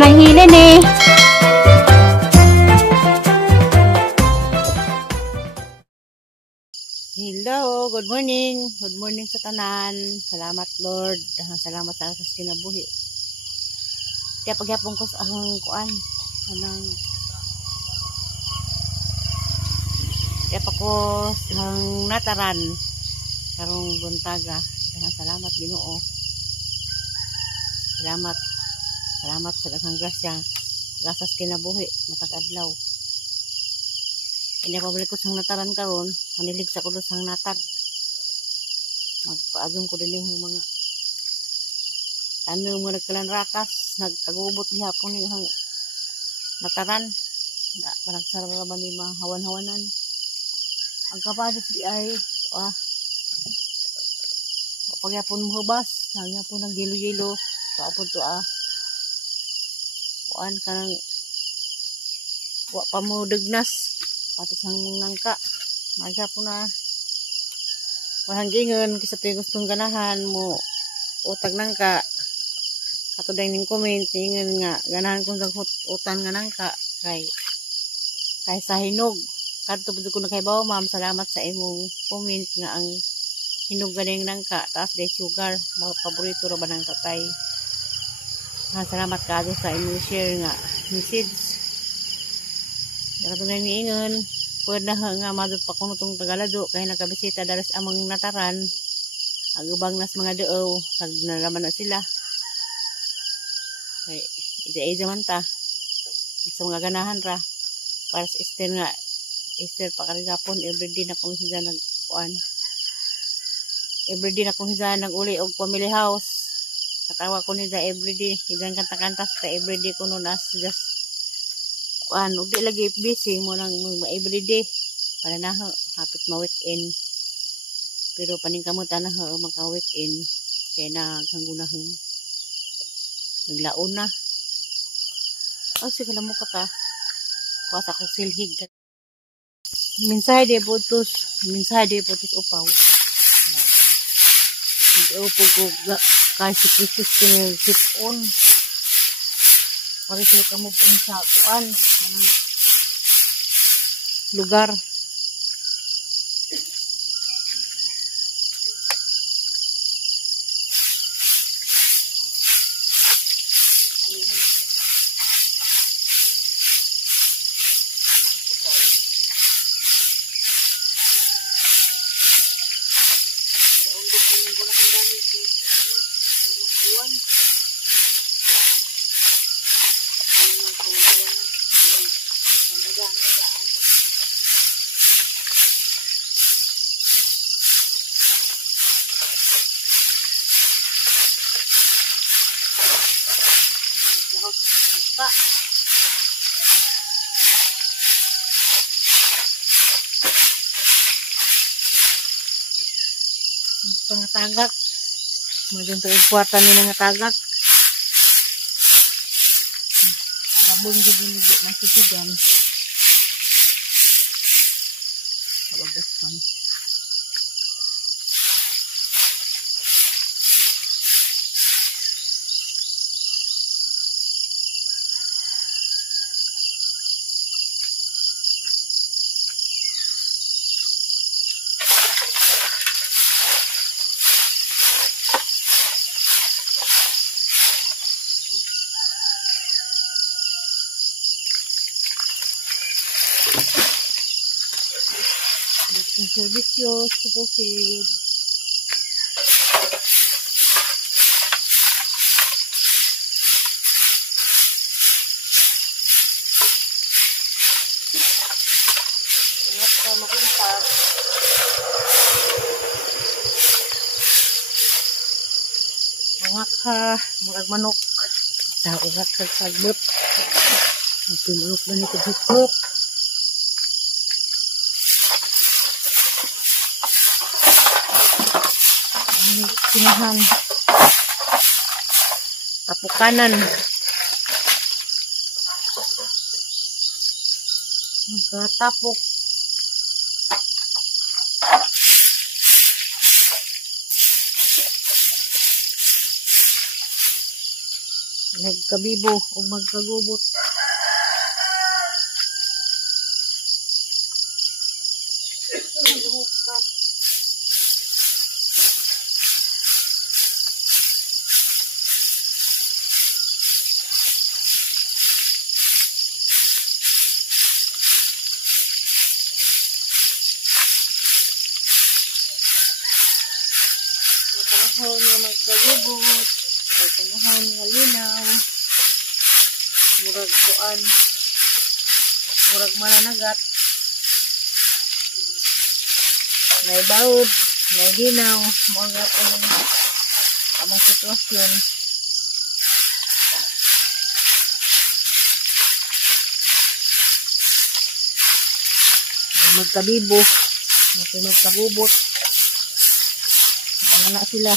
lang hilin eh. Hello, good morning. Good morning sa tanan. Salamat Lord. Salamat sa aking kinabuhi. Kaya pagyapon ko sa akong kuan. Anang kaya pa ko sang nataran karong buntaga. Salamat Ginoo. Salamat. Salamat sa daghang grasya. Gasas kinabuhi matag adlaw. Kanya pabalik ko sang nataran karon, maniligsa ko do sang natar. Magpaagom ko din yung mga ano mga nagkalan rakas, nagtagubot gihapon ni hang nataran. Parang saraban ni mga hawan-hawanan. Ang kapados di ay pagyapon mo hubas, nagyapon ng gilo-gilo, tapon to kuan kanang wa pa mo degnas. Pati sang nangka magya po na mahanggingon kasi ito gustong ganahan mo utag nangka katuday ning comment ingon nga ganahan kong utan nga nangka kay sa hinog kadto pud ko na kay bawo ma'am salamat sa imong comment nga ang hinog ganing nangka taas day sugar mga paborito ra ba ng tatay salamat kaado sa imong share nga message. Dapat na niingon, pwede na nga madod pa kuno itong tagalado, kaya nakabisita daras amang nataran, agubang nas mga doow, pag nalaman na sila. Kaya, ida-ida man ta, sa mga ganahan ra, para sa Esther pakarigapon, everyday na kung siya nagkuhan. Everyday na kung siya nag-uli og family house, katawa ko nila everyday, hidang kanta-kanta sa everyday ko nun as just, ug di lagi busy mo nang everyday para na hapit ma-weekend pero paningkamutan na maka-weekend kaya naghangunahon naglaon na sige na mo ka kuwasa kong silhig minsahe de putos upaw nag-upo ko kahit si sip-on pari siya kamo po sa kuan lugar pangatagak maganda yung kwarta nila nga tagak labong din masisigan kabagaspan yung servisyo sa bukid ingat ka maguntag murag manok sa ugak ka sagbot ang manok na nito hikop sinahan tapukanan magkatapok nagkabibo o magkagubot. Panahon nga magkagubot, ay panahon nga linaw, murag kuan, murag mananagat, may bawod, may linaw, mga itong among sitwasyon. May magkabibo, may magkagubot, wala sila.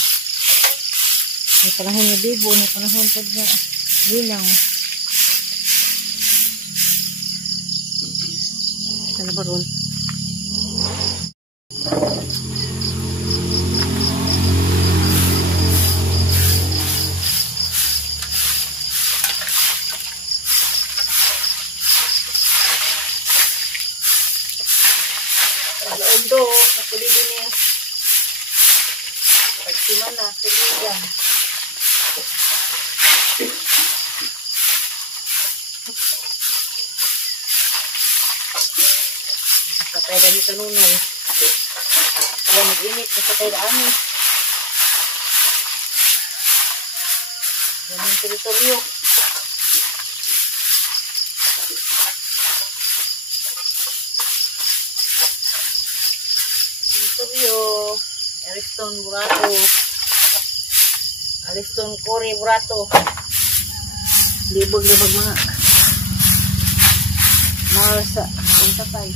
May panahon na bibo, may panahon pa na linaw. Ano ba ron? Nag-loob do, kapulidin niya. Pagsimana, tuligan. Patay na dito nunay. Kaya mag-init, patay na amin. Ganyan teritoryo. Teritoryo. Ariston Burato. Ariston Cory Burato. Libog-libog mga sa intatay.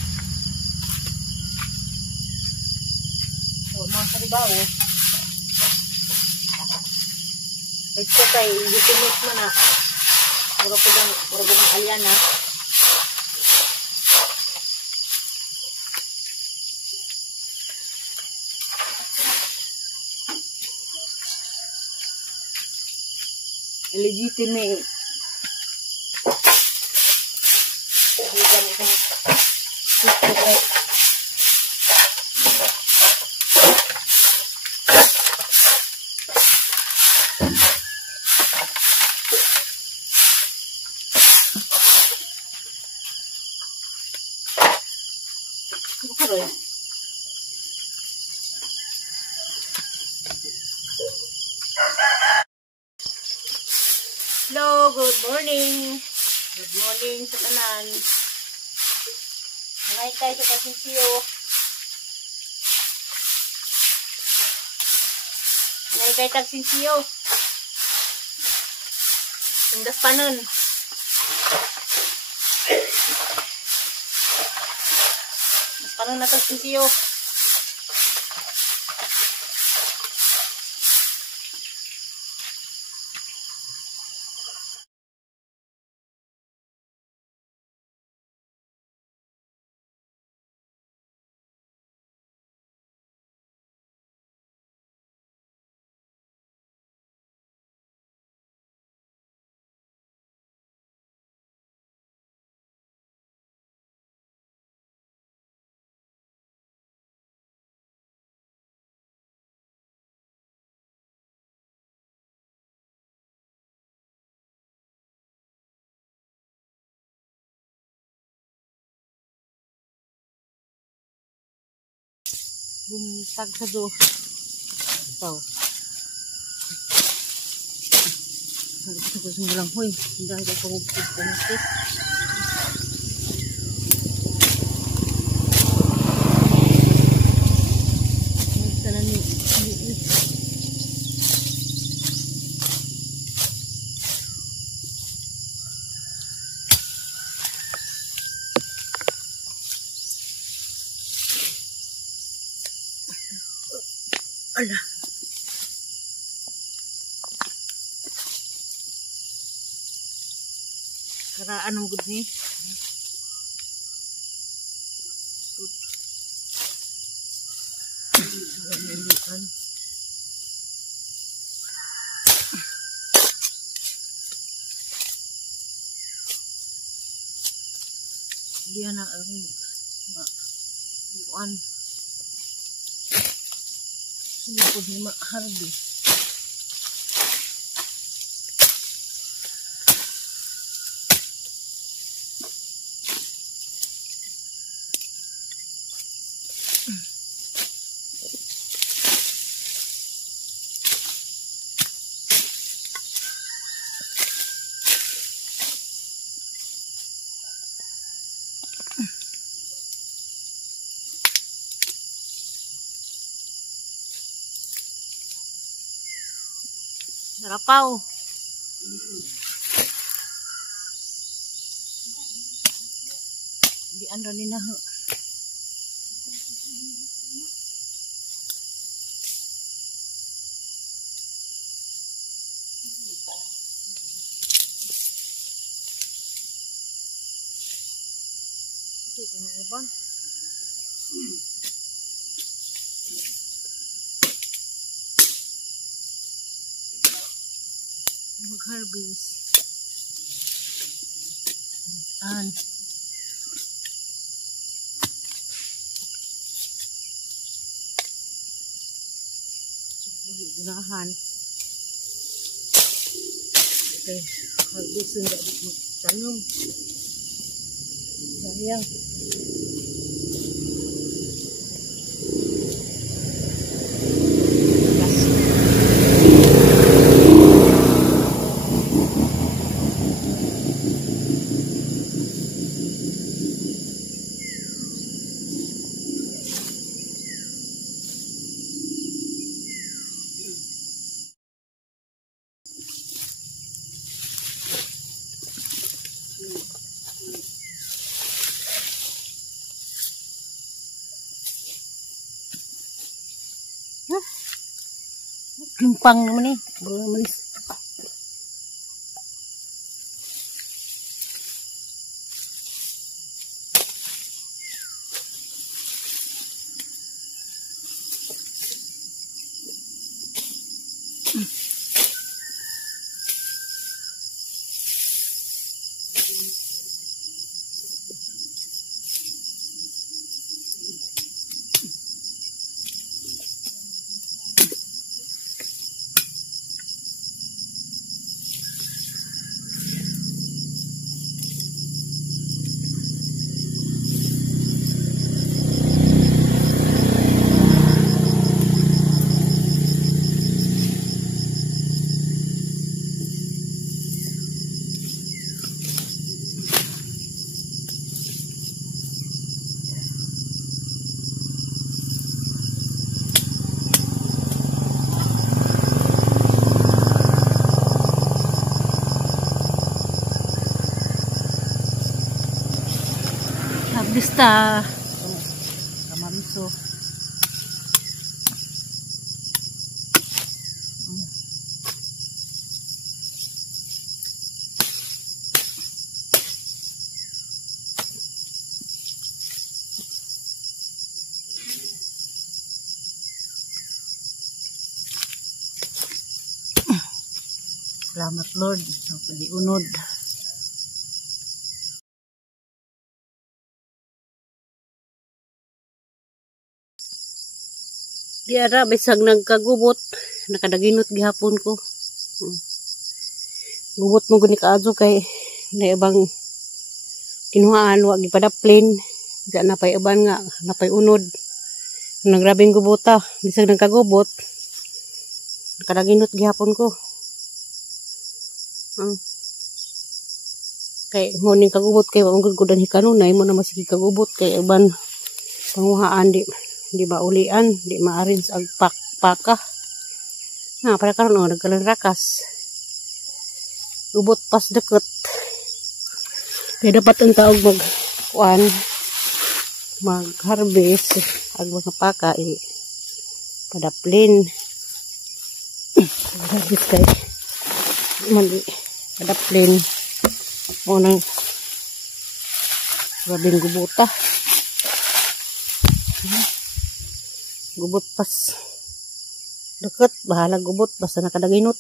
So, mga karibaw. Ito tayo, itinit mo na. Puro ko ng alyana. Legitimate. Hello, good morning. Good morning sa tanan. Ngay tayo sa Kasisiyo. Ngay tayo sa Kasisiyo. Tindas pa nun. Mas pa nun na sa Kasisiyo. Buntag sa do. Ito. Ito ko sung lang hoy. Hindi ako pangupit ko natin. Ito na ni. Ala. Karaan ang good ni. Diyan na kuan. Sinipod ni Harvey. Sarapaw. Di ando ni na. Ito ni ibon. Mag-harvest. And gunahan. Okay, harvest enggak tanam. Sayang. Limpang naman eh. Bro naman is. Bista kamamiso. Salamat Lord sa pag-iunod. Di ara bisag nagkagubot, nakadaginot gihapon ko. Gubot mo guni kaadto kay na ibang kinuhaan wa gipadaplen. Diya napay uban nga napay unod. Nagrabing gubota, bisag nagkagubot. Nakadaginot gihapon ko. Kay mo ning kagubot kay wa man gud ang hikanunay mo na masigi kagubot kay uban panguhaan di maulian, di maarin sa agpaka. Na, para karon o, nagkalang rakas. Ubot pas deket. Kaya dapat ang taog mag-harvest, ag mga paka, padaplin. Harvest kay, mali, padaplin. O nang, grabing gubuta. Gubot pas deket, bahala gubot basta nakadaginot.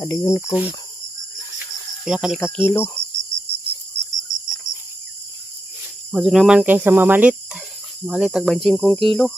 Kadaginot kong pila ka kilo. Mado naman kaysa mamalit. Malit tag 25 kilo.